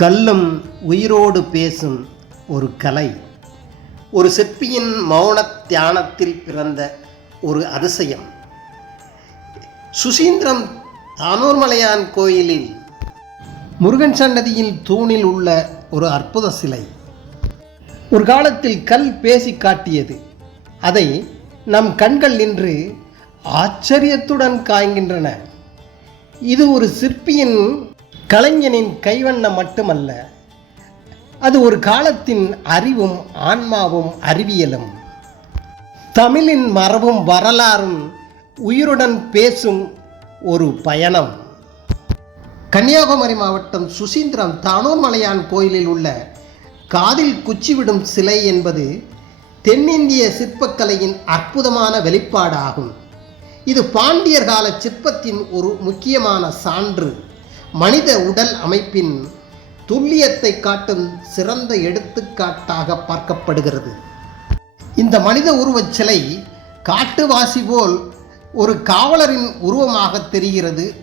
கல்லும் உயிரோடு பேசும் ஒரு கலை. ஒரு சிற்பியின் மௌன தியானத்தில் பிறந்த ஒரு அதிசயம். சுசீந்திரம் தானூர்மலையான் கோயிலில் முருகன் சன்னதியில் தூணில் உள்ள ஒரு அற்புத சிலை. ஒரு காலத்தில் கல் பேசி காட்டியது. அதை நம் கண்கள் நின்று ஆச்சரியத்துடன் காய்கின்றன இது ஒரு சிற்பியின் கலைஞனின் கைவண்ணம் மட்டுமல்ல அது ஒரு காலத்தின் அறிவும் ஆன்மாவும் அறிவியலும். தமிழின் மரபும் வரலாறும் உயிருடன் பேசும் ஒரு பயணம். கன்னியாகுமரி மாவட்டம் சுசீந்திரம் தானூர்மலையான் கோயிலில் உள்ள காதில் குச்சிவிடும் சிலை என்பது தென்னிந்திய சிற்பக்கலையின் அற்புதமான வெளிப்பாடாகும். இது பாண்டியர் கால சிற்பத்தின் ஒரு முக்கியமான சான்று. மனித உடல் அமைப்பின் துல்லியத்தை காட்டும் சிறந்த எடுத்துக்காட்டாக பார்க்கப்படுகிறது. இந்த மனித உருவச் சிலை காட்டுவாசி போல் ஒரு காவலரின் உருவமாக தெரிகிறது.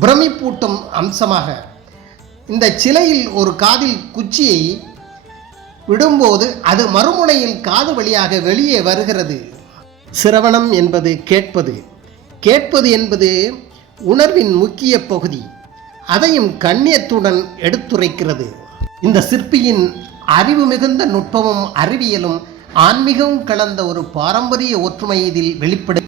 பிரமிப்பூட்டும் அம்சமாக. இந்த சிலையில் ஒரு காதில் குச்சியை விடும்போது அது மறுமுனையில் காது வழியாக வெளியே வருகிறது. சிரவணம் என்பது கேட்பது. கேட்பது என்பது உணர்வின் முக்கிய பகுதி. அதையும் கண்ணியத்துடன் எடுத்துரைக்கிறது. இந்த சிற்பியின் அறிவு மிகுந்த நுட்பமும் அறிவியலும் ஆன்மீகமும் கலந்த ஒரு பாரம்பரிய ஒற்றுமை இதில் வெளிப்படு